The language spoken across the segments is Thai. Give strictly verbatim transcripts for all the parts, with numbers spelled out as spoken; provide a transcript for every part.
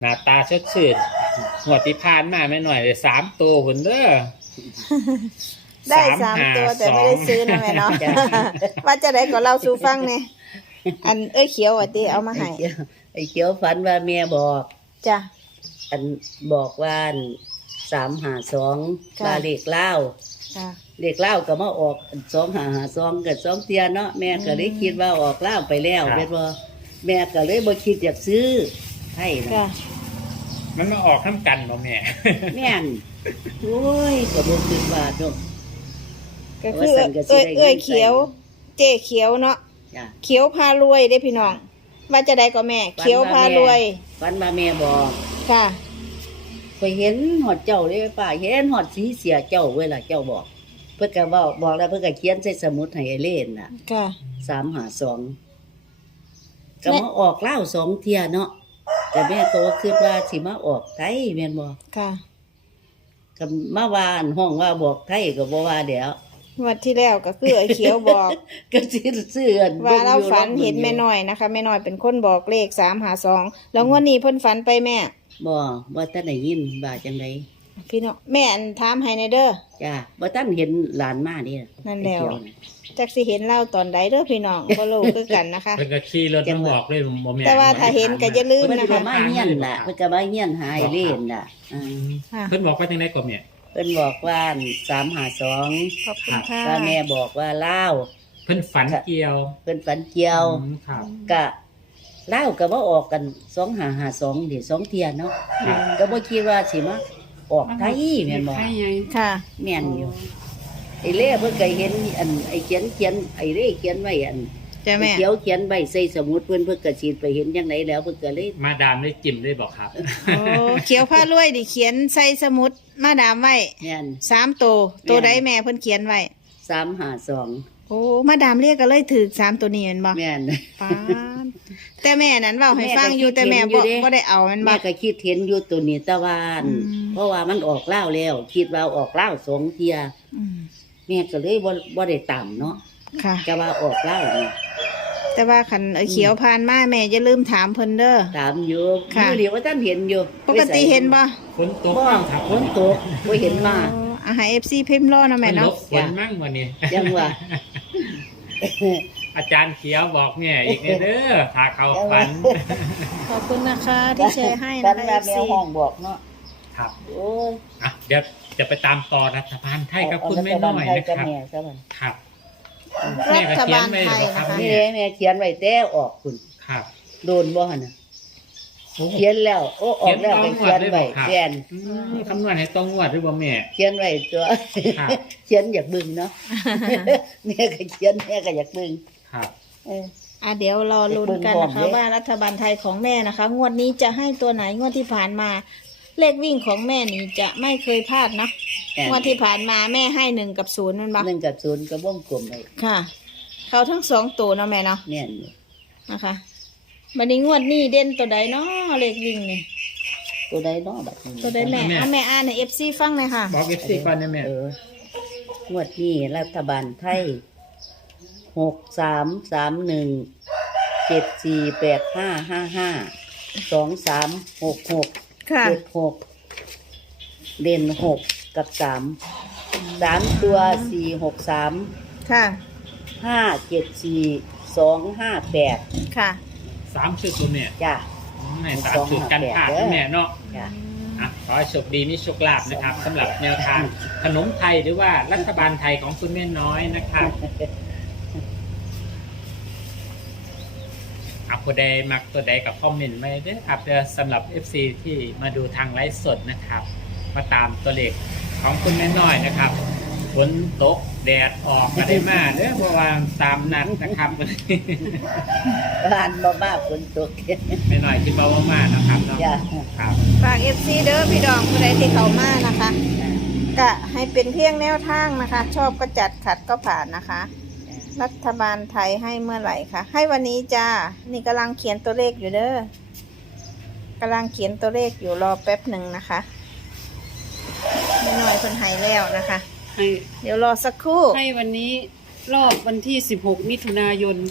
หน้าตาสดชื่นหัวที่ผ่านมาไม่หน่อยเลยสามตัวคนเด้อได้สามตัวแต่ไม่ได้ซื้อนะแม่เนาะ ว่าจะได้ก็เล่าสู่ฟังเนี่ยอันเอ้ยเขียวอ่ะติเอามาให้ไอ้เขียวฝันว่าเมียบอกจ้ะอันบอกว่าสามหาสองค่ะลาเลขเล่าค่ะเลขเล่าก็มาออกสองหาหาสองกับสองเทียเนาะแม่ก็เลยคิดว่าออกเล่าไปแล้วเป็นว่าแม่ก็เลยบ่คิดอยากซื้อให้นะค่ะมันมาออกน้ำกันบ่แม่แม่นโอ้ยก็บ่คิดว่าดอกก็คือว่าสั่นก็สิเอ้ยได้เงินเอ้ยเขียวใส่เจ๊เขียวเนาะจ้ะเขียวพารวยได้พี่น้อง ว่าจะได้ก็แม่ เขียวพารวยฝันว่าแม่บอกค่ะไปเห็นหอดเจ้าเลยป้าเห็นหอดสีเสียเจ้าเวลาเจ้าบอก เพื่อก็บอกบอกแล้วเพื่อก็เขียนใส่สมุดให้ไอ้เล่นน่ะค่ะสามหาสองก็มาออกเล่าสองเทียเนาะแต่แม่โตคิดว่าสิมาออกไทยแม่นบอกค่ะก็มาว่าอันห้องว่าบอกไทยก็บ่ว่าเดี๋ยววันที่แล้วก็คือไอ้เขียวบอกก็สิซื้ออันว่าเราบิ่งอยู่ฝันเห็นบิ่งอยู่แม่น้อยนะคะแม่น้อยเป็นคนบอกเลขสามหาสองแล้วงวดนี้เพิ่นฝันไปแม่บ่บ่ทันได้ยินว่าจังไดพี่น้องแม่อันถามให้ในเด้อจ้าบ่ทันเห็นหลานมานี่นั่นแล้วไอ้เขียน่ะจักสิเห็นเล่าตอนใดเด้อพี่น้องบ่รู้คือกันนะคะเพิ่นก็ขี่รถมาบอกเลยบ่แม่แต่ว่าถ้าเห็นก็อย่าลืมเพิ่นนะก็คะมาเฮียนน่ะเพิ่นก็มาเฮียนหาไอ้เล่นน่ะอ่าค่ะเพิ่นบอกว่าจังได๋ก็แม่เพิ่นบอกว่าสามหาสองขอบคุณค่ะถ้าแม่บอกว่าเล่าวเพิ่นฝันเกี่ยวเพิ่นฝันเกี่ยวอืมครับกะเล่าวก็บ่ออกกันสองหาหาสองเดี๋ยวสองเทียเนาะครับก็บ่คิดว่าสิมาออกไทยแม่นบ่ค่ะแม่นอยู่ไอ้เล่เพิ่นก็เห็นอันไอ้เขียนเขียนไอ้เล่เขียนไว้อันจ้ะแม่ไอ้เขียวเขียนไว้ใส่สมุดเพิ่นเพิ่นก็สิไปเห็นจังไดแล้วเพิ่นก็เลยมาดามได้จิ้มได้บอกครับโอ้เขียวผ้ารวยดิเขียนใส่สมุดมาดามไว้แม่นสามตัวตัวแม่นใดแม่เพิ่นเขียนไว้สามหาสองโอ้มาดามเรียกก็เลยถือสามตัวนี้แม่นบ่แม่นป้าดแต่แม่นั้นเว้าให้ฟังอยู่แต่แม่แม่ก็คิดเห็นอยู่บ่เด้บ่ได้เอาแมันบ่แม่ก็คิดเห็นอยู่ตัวนี้แตะวาอันอืมเพราะว่ามันออกเล่าวแล้ว คิดว่าออกเล่าวสองเทียอืมแม่ก็เลยบ่บ่ได้ตามเนาะค่ะก็ว่าออกเล่าวนี่แต่ว่าคันเอ้ยเขียวผ่านมาแม่อย่าลืมถามเพิ่นเด้อตามอยู่ค่ะอยู่เดียวว่าท่านเห็นอยู่ปกติเห็นบ่ฝนตกบ่ครับฝนตกบ่เห็นมาโอ้อาหาร เอฟ ซี พิมพ์รอเนาะแม่มันลเนาะบฝนมั่งวันนี้ยังว่าอาจารย์เขียวบอกแม่อีกเด้อพาเขาฝันขอบคุณนะคะที่แชร์ให้กันะนคะว่าเอฟแม่ซีห้องบอกเนาะครับโอ้ยอ่ะเดี๋ยวจะไปตามต่อรัฐบาลไทยกับคุณแม่น้อยเอานะรัฐบาลไทยกับครับแม่ซะบัดครับรัแม่ก็ฐเขียบาน ลไว้ไทยเหรอครันะบคะนี่แม่เขียนไว้แต่ออกคุณครับโดนบ่หั่นน่ะโอ้เขียนแล้วโอ้ออกแล้วก็เขียนไว้เขียนอืมคำนวณให้ตรงงวดหรือเปล่าแม่เขียนไว้ตัวครับเขียนอยากเบึงเนาะ แม่ก็เขียนแม่ก็อยากเบึงครับเอออ่ะเดี๋ยวรอลุ้นกันนะคะ ว่ารัฐบาลไทยของแม่นะคะ งวดนี้จะให้ตัวไหนงวดที่ผ่านมา เลขวิ่งของแม่นี่จะไม่เคยพลาดเนาะแม่นงวดที่ผ่านมาแม่ให้หนึ่งกับศูนย์นั่นปะหนึ่งกับศูนย์ก็วงกลมไว้ค่ะ เขาทั้งสองตัวเนาะแม่เนาะแม่นอยู่นะคะบัดนี้งวดนี้เด่นตัวใดเนาะเลขวิ่งนี่ตัวใดเนาะบัดนี้ตัวใดแม่เอาแม่อ่านในเอฟซีฟังเลยค่ะบอกเอฟซีก่อนนะแม่เอองวดนี้รัฐบาลไทยหกสามสามหนึ่งเจ็ดสี่แปดห้าห้าห้าสองสามหกหกค่ะเจ็ดหกเด่นหกกับสามสามตัวสี่หกสามค่ะห้าเจ็ดสี่สองห้าแปดค่ะสามชุดตัวแม่จ้ะแม่สามชุดกันขาดนะแม่เนาะจ้ะอ่ะขอให้โชคดีมีโชคลาภนะครับสำหรับแนวทางขนมไทยหรือว่ารัฐบาลไทยของคุณแม่น้อยนะครับเอาตัวใดมักตัวใดกับคอมเมนต์มาด้วยครับเดี๋ยวสำหรับ เอฟ ซี ที่มาดูทางไลฟ์สดนะครับ มาตามตัวเลขของคุณแม่น้อยนะครับฝนตกแดดออกมาได้มากเด้อเมื่อวานตามนัดนะครับ วันนี้บ้านบ่บ้าฝนตกแม่น้อยที่เบามากๆนะครับเนาะจ้ะครับฝากเอฟซีเด้อพี่ดองผู้ใดที่เขามานะคะก็ให้เป็นเพียงแนวทางนะคะ ชอบก็จัดขัดก็ผ่านนะคะ รัฐบาลไทยให้เมื่อไหร่คะให้วันนี้จ้านี่กำลังเขียนตัวเลขอยู่เด้อกำลังเขียนตัวเลขอยู่รอแป๊บหนึ่งนะคะไม่น้อยคนหายแล้วนะคะให้เดี๋ยวรอสักครู่ให้วันนี้รอบวันที่สิบหกมิถุนายนค่ะ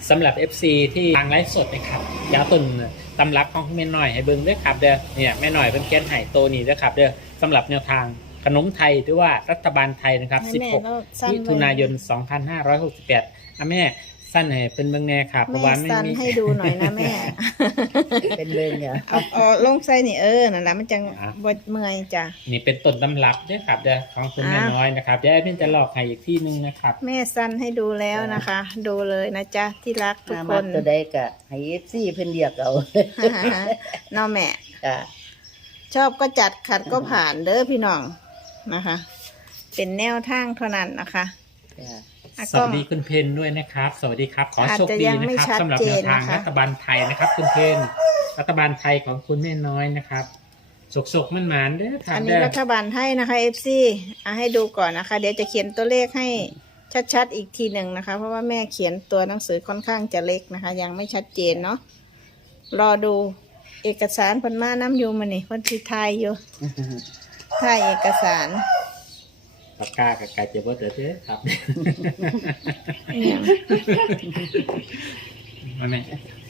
สำหรับ เอฟ ซี ที่ทางไลฟ์สดนะครับอยาวต้นตำรับของแม่น้อยให้เบิ่งด้วยครับเด้อเนี่ยแม่น้อยเป็นเขียนให้โตนี้ด้วยครับเด้อสำหรับแนวทางขนมไทยหรือว่ารัฐบาลไทยนะครับให้สิบแม่หกเราสั้นมิไว้ถุนายน สองพันห้าร้อยหกสิบแปดอ่ะแม่สั้นให้เป็นเบิ่งแน่ครับเพราะแม่ว่าไม่สั้นมีให้ดูหน่อยนะแม่เป็นเบิ่งเหรอเอาเอาลงใส่นี่เออนั่นแหละมันจังบดเมื่อยจ้ะนี่เป็นต้นตำรับด้วยครับเด้อของคุณแม่อ่ะน้อยนะครับเดี๋ยวไอ้เพิ่นจะหลอกให้อีกที่นึงนะครับแม่สั้นให้ดูแล้วนะคะ ดูเลยนะจ๊ะที่รักทุกถ้าคมาน ตัวใดก็ให้ เอฟ ซี เพิ่นเรียกเอาเน้องแม่จ้ะชอบก็จัดขัดก็ผ่านเด้อพี่น้องนะคะ เป็นแนวทางเท่านั้นนะคะจ้ะอ่ะสวัสดีคุณเพนด้วยนะครับ สวัสดีครับ ขออาจโชคจะดียังนะไม่ครับชัดสำหรับเจแนนวทางนะคะรัฐบาลไทยนะครับ คุณเพนรัฐบาลไทยของคุณแม่น้อยนะครับสกๆมันหมานๆเด้อครัอับนนี้เด้อรัฐบาลให้นะคะ เอฟ ซี อ่ะให้ดูก่อนนะคะ เดี๋ยวจะเขียนตัวเลขให้ชัดๆอีกทีหนึ่งนะคะ เพราะว่าแม่เขียนตัวหนังสือค่อนข้างจะเล็กนะคะ ยังไม่ชัดเจนเนาะรอดูเอกสารเพันมาน้ำอยูมานี่เพันที่ไทยอยู่ไทยเอกสารปากกากับไก่เจ็บบ่เด้อเด้อครับเนี่ยมาแม่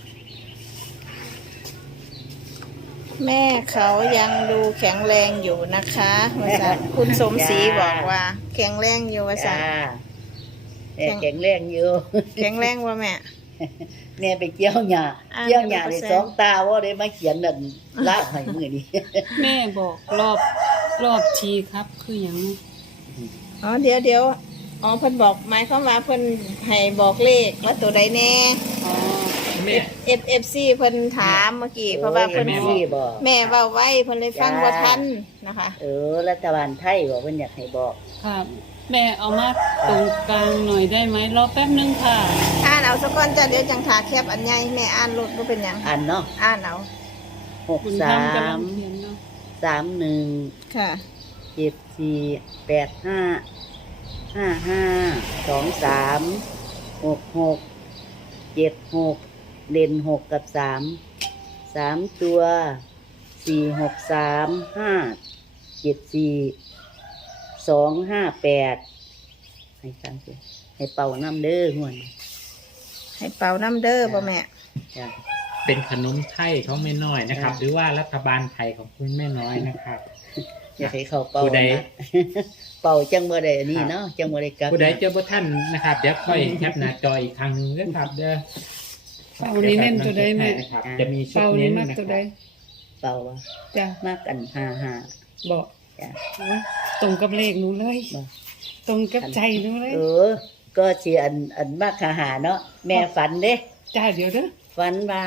แม่เขายังดูแข็งแรงอยู่นะคะวาสันคุณสมศรีบอกว่า แข็งแรงอยู่วาสัจ้าน แม่แข็งแรงอยู่แข็งแรงว่าแม่แม่ไปเกี่ยวหญ้าอ่าเกี่ยวหญ้าแม่ได้ไปสองตาว่าได้มาเขียนนั่นลากให้มื้อนี้แม่บอกรอบรอบทีครับคืออย่างนี้อ๋อเดี๋ยวเดี๋ยวอ๋อเพิ่นบอกหมายความว่าเพิ่นให้บอกเลขว่าตัวใดแน่อ๋อแม่เอฟเอฟซีเพิ่นถามเมื่อกี้เพราะว่าเพิ่นโอ้ยแม่แม่บอกแม่เว้าไว้เพิ่นเลยฟังบ่ทันนะคะเออรัฐบาลไทยบอกเพิ่นอยากให้บอกครับ แม่เอามาตรงกลางหน่อยได้ไหมรอแป๊บนึงค่ะอ่านเอาสักก่อนจ้ะเดี๋ยวจังถาแคบอันใหญ่แม่อ่านรถบ่เป็นหยังอ่านเนาะอ่านเอาหกคุณสาทำกำลัมงเขียนเนาะสามหนึ่งค่ะเจ็ดสี่แปดห้าห้าห้าสองสามหกหกเจ็ดหกเด่นหกกับสามสามตัวสี่หกสามห้าเจ็ดสี่สองห้าแปดให้สามตัวให้เป่าน้ำเด้อห่วนให้เป่าน้ำเด้อบ่แม่จ้ะเป็นขนมไทยของแม่น้อยนะครับอ่าหรือว่ารัฐบาลไทยของคุณแม่น้อยนะครับอยากให้เขาเป่าผู้ใดนะ เป่าจังบ่ได้อันนี่เนาะจังบ่ได้กลับผู้ใดเจอบ่ท่านนะครับเดี๋ยวค่อยแคปหน้าจออีกครั้งหนึงด้วยครับเด้อเป่านี้เน้นตัวใดแม่นะครับจะมีชุดเป่าเน้นี้นมากนะคตัวรัใดบเป่าว่าจ้ะมากกันห้าห้าบอกจ้ะโอ้ยตรงกับเลขหนูเลยบ่ตรงกับใจหนูเลยเออ ก็เชียอันอันมากขาหาเนาะแม่ฝันเด้จ้าเดี๋ยวเด้อฝันว่า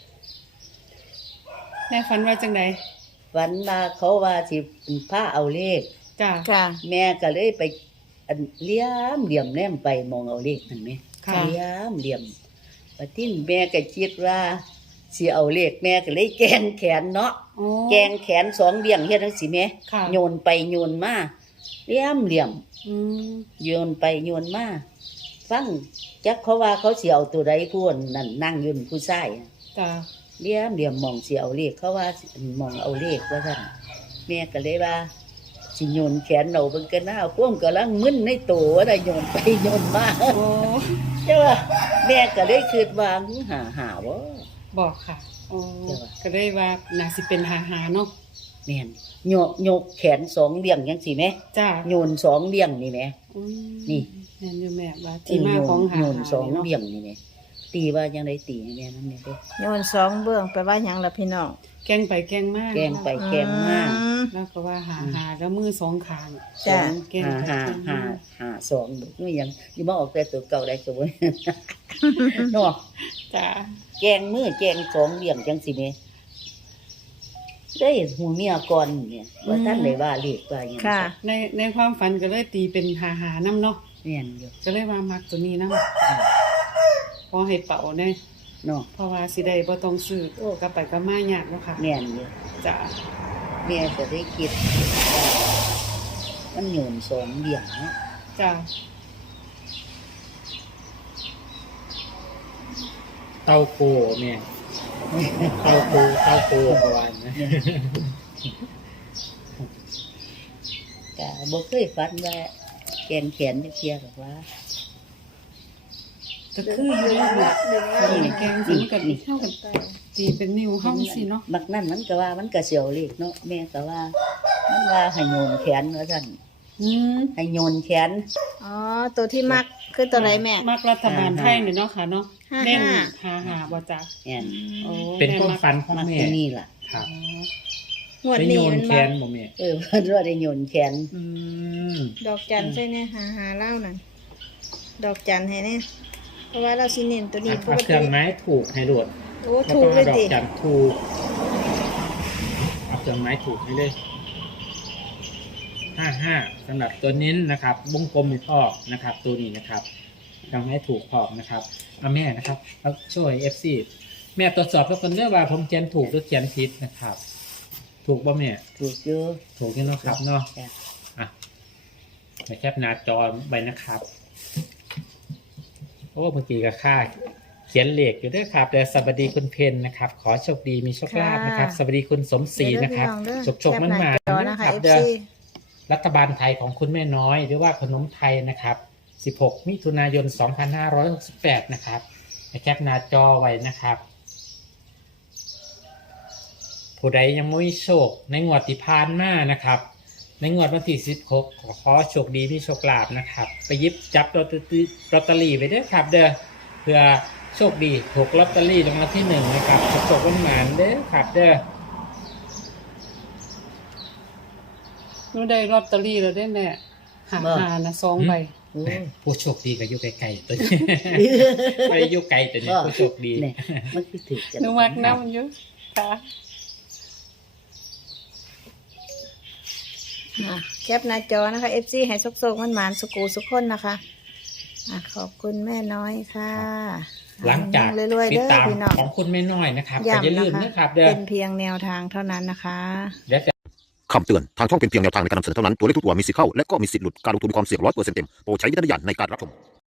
แม่ฝันว่าจังไดฝันว่าเขาว่าสิเป็นผ้าเอาเลขจ้าค่ะแม่ก็เลยไป อันเลี้ยมเหลี่ยมแนมไปมองเอาเลขนั่นไหมค่ะเลี้ยมเหลี่ยมปฏินแม่ก็คิดว่าสิเอาเลขแม่ก็เลยแกงแขนเนาะโอ้แกงแขนสองเบี่ยงเฮ็ดจังซี่แหม่ค่ะโยนไปโยนมาเลี้ยมเหลี่ยมอืมโยนไปโยนมาฟังจักเขาว่าเขาสิเอาตัวใดพูนนั่นนั่งอยืนผู้ชายจ้าเลี้ยมเหลี่ยมมองสิเอาเลขเขาว่าสิมองเอาเลขว่าซั่นแม่ก็เลยว่าสิโยนแขนเอาเบิ่งกันหน้าพวกกำลังมึนในตัวว่าได้โยนไปโยนมาโอ้ใช่ป่ะแม่ก็เลยคิดว่าหึหาหาว่าบอกค่ะโอ้เดี๋ยวอะก็ได้ว่าน่าสิเป็นหาหาเนาะแม่นโยกโยกแขนสองเบี่ยงจังซี่แหมจ้าโยนสองเบี่ยงนี่แหมอืมนี่แม่นอยู่แม่ว่าที่มาของหาโยนหาสองเนาะเบี่ยงนี่แหมตีว่าจังไดตีให้แม่นำแม่เด้อโยนสองเบื้องไปว่าหยังล่ะพี่น้องแกงไปแกงมาแกงไปแกงมาอืมแล้วก็ว่าหาหาแล้วมือสองขางจ้ะสองแกงหาไปหาแกงมาหาหาสองนี่ยังนี่มาออกแต่ตัวเก่าได้ก็บ่ เนาะจ้าแกงมือแกงสองเบี่ยงจังซี่แหมได้หูเมียก่อนเนี่ยว่าท่านได้ว่าเลขว่าหยังค่ะในในความฝันก็เลยตีเป็นหาหาน้ำเนาะแม่นอยู่ก็เลยว่ามักตัวนี้น้อ่าำพอให้เป่าเนี่ยเนาะเพราะว่าสิได้บ่ต้องซื้อโอ้กลับไปก็มายากเนาะค่ะแม่นอยู่จ้าแม่ก็ได้คิดว่ามันโยนสองเบี่ยงเนาะจ้าเต้าโกเนี่ยเต้าโกเต้าโกประมาณนะก็บ่เคยฝันว่าแกงแขนจักเที่ยหรอกว่ากก็คืออยู่ในหัวดึงแล้วในแกงสิมันก็เท่ากันตีเป็นนิ้วห้องสิเนาะบักนั่นมันก็ว่ามันก็เสียวเลขเนาะแม่ก็ว่ามันว่าให้โยนแขนว่าซั่นอืมให้โยนแขนอ๋อตัวที่มักคือตัวไหนแม่มักรัฐบาลไทยเนี่ยเนาะค่ะเนาะห้าเล่นห้าหาหาบ่จ้ะแม่นโอ้เป็นความแม่ฝันของมันแม่ที่นี่ล่ะครับงวดได้นี้โยนมันแขมานบ่แม่เออเพิ่นว่าได้โยนแขนอืมดอกจันใช่เนี่ยหาหาเล่านั่นดอกจันให้เนี่ยเพราะว่าเราสิเน้นตัวนี้อ่ะปเอากเครื่ติองไม้ถูกให้โดดโอ้แล้วถูก็กเลเอายดอกติจันถูกเอาเครื่องไม้ถูกให้เลยห้าห้าสำหรับตัวเน้นนะครับวงกลมให้พ่อนะครับ ตัวนี้นะครับทำให้ถูกพอนะครับเอาแม่นะครับเอาช่วยเอฟซีแม่ตรวจสอบทุกคนเรื่องว่าผมเขียนถูกหรือเขียนผิดนะครับ ถูกป่ะแม่ถูกอยู่ถูกแน่นอนครับเนาะจ้ะอ่ะไปแคปหน้าจอไปนะครับโอ้เมื่อกี้ก็ค่าเขียนเลขอยู่ด้วยครับแต่สวัสดีคุณเพนนะครับ ขอโชคดีมีโชคลาภนะครับ สวัสดีคุณสมศรีนะครับโชคโชคมันมาจอนะนะคคะรับเอฟเด้อซีรัฐบาลไทยของคุณแม่น้อย หรือว่าขนมไทยนะครับ สิบหก มิถุนายน สองพันห้าร้อยหกสิบแปด นะครับไปแคปหน้าจอไว้นะครับ ผู้ใดยังไม่มีโชคในงวดที่ผ่านมานะครับ ในงวดวันที่สิบหกขอขอโชคดีมีโชคลาภนะครับ ไปหยิบจับลอตเตอรี่ลอตเตอรี่ไปด้วยครับ เด้อเพื่อโชคดีถูกลอตเตอรี่รางวัลที่หนึ่งนะครับโชคโชควันหมานเด้อครับ เด้อหนูได้ลอตเตอรี่แล้วได้แม่หาหานะสองใบโอ้ผู้โชคดีก็อยู่ไกลๆตัวนี้ ไม่ได้อยู่ไกลตัวนี้ผู้โชคดีเนี่ยมันคือถูกจังหนูมักน้ำมันเยอะค่ะอ่ะแคปหน้าจอนะคะเอฟซีให้ซกๆมันหมานๆสุกูสุกคนนะคะอ่ะขอบคุณแม่น้อยค่ะหลังจากเรื่อยๆติดเด้อตามพี่น้องของคุณแม่น้อยนะครับก็อย่าย้ำลืมนะคะนะครับเด้อเป็นเพียงแนวทางเท่านั้นนะคะเดี๋ยวจะคำเตือน ทางช่องเป็นเพียงแนวทางในการนำเสนอเท่านั้น ตัวเลขทุกตัวมีสิทธิ์เข้า และก็มีสิทธิ์หลุด การลงทุนมีความเสี่ยงร้อยเปอร์เซ็นต์เต็ม โปรดใช้วิจารณญาณในการรับชม